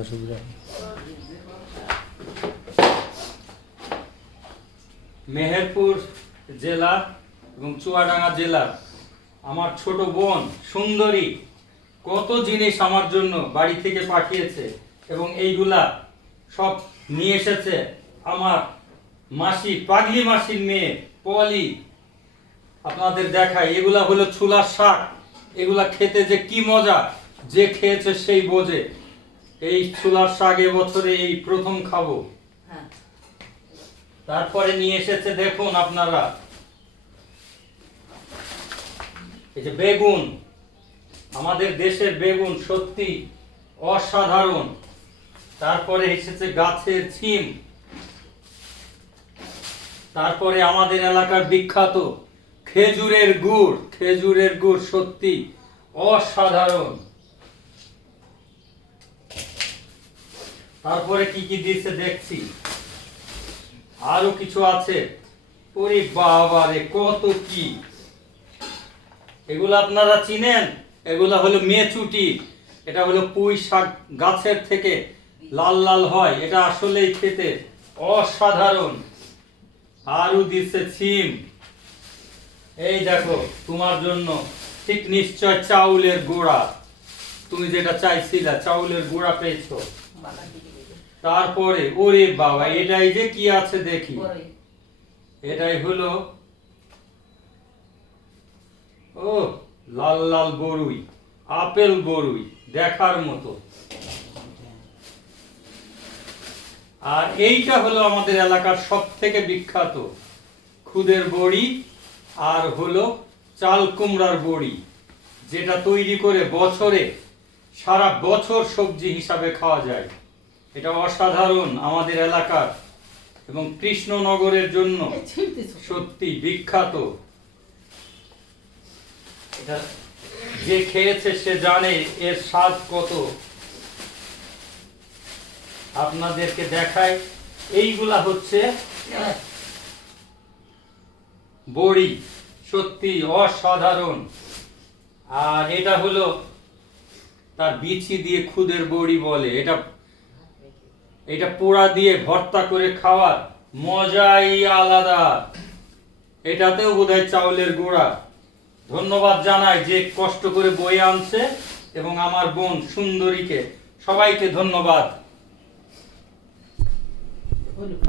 অসুবিধা মেহেরপুর জেলা এবং চুয়াডাঙ্গা জেলা। আমার ছোট বোন সুন্দরী কত জিনিস আমার জন্য বাড়ি থেকে পাঠিয়েছে এবং এইগুলা সব নিয়ে এসেছে আমার মাসি, পাগলি মাসির মেয়ে, পলি। আপনাদের দেখায় এগুলা হলো ছুলার শাক। এগুলা খেতে যে কি মজা, যে খেয়েছে সেই বোঝে। এই ছুলার শাক এবছরে এই প্রথম খাব। হ্যাঁ। তারপরে নিয়ে এসেছে দেখুন আপনারা। এই যে বেগুন আমাদের দেশের বেগুন সত্যি অসাধারণ। তারপরে এসেছে গাছের ছিম। তারপরে আমাদের এলাকার বিখ্যাত খেজুরের গুড়। খেজুরের গুড় সত্যি অসাধারণ। তারপরে কি কি দিয়েছে দেখছি। আরও কিছু আছে। ওরে বাবা রে, কত কি? এগুলো আপনারা চিনেন? এগুলো হলো মেচুটি। এটা হলো পুঁই শাক গাছের থেকে লাল লাল হয়। এটা আসলেই খেতে অসাধারণ। আরও দিচ্ছে ছিম। এই দেখো, তোমার জন্য ঠিক নিশ্চয় চাউলের গোড়া। তুমি যেটা চাইছিলা, চাউলের গুঁড়া পেয়েছ। তারপরে ওরে বাবা এটাই যে কি আছে দেখি। এটাই হলো ও লাল লাল বড়ুই আপেল বড়ুই দেখার মতো। আর এইটা হলো আমাদের এলাকার সব থেকে বিখ্যাত খুদের বড়ি আর হলো চাল কুমড়ার বড়ি যেটা তৈরি করে বছরে সারা বছর সবজি হিসাবে খাওয়া যায়। এটা অসাধারণ আমাদের এলাকার এবং কৃষ্ণনগরের জন্য সত্যি বিখ্যাত। এটা যে খেয়েছে সে জানে এর স্বাদ কত। আপনাদেরকে দেখায় এইগুলা হচ্ছে বড়ি সত্যি অসাধারণ। আর এটা হলো তার বিচি দিয়ে খুদের বড়ি বলে এটা এটা পোড়া দিয়ে ভর্তা করে খাওয়ার মজাই আলাদা। এটাতেও বোধ হয় চাউলের গোড়া। ধন্যবাদ জানাই যে কষ্ট করে বই আনছে এবং আমার বোন সুন্দরীকে। সবাইকে ধন্যবাদ।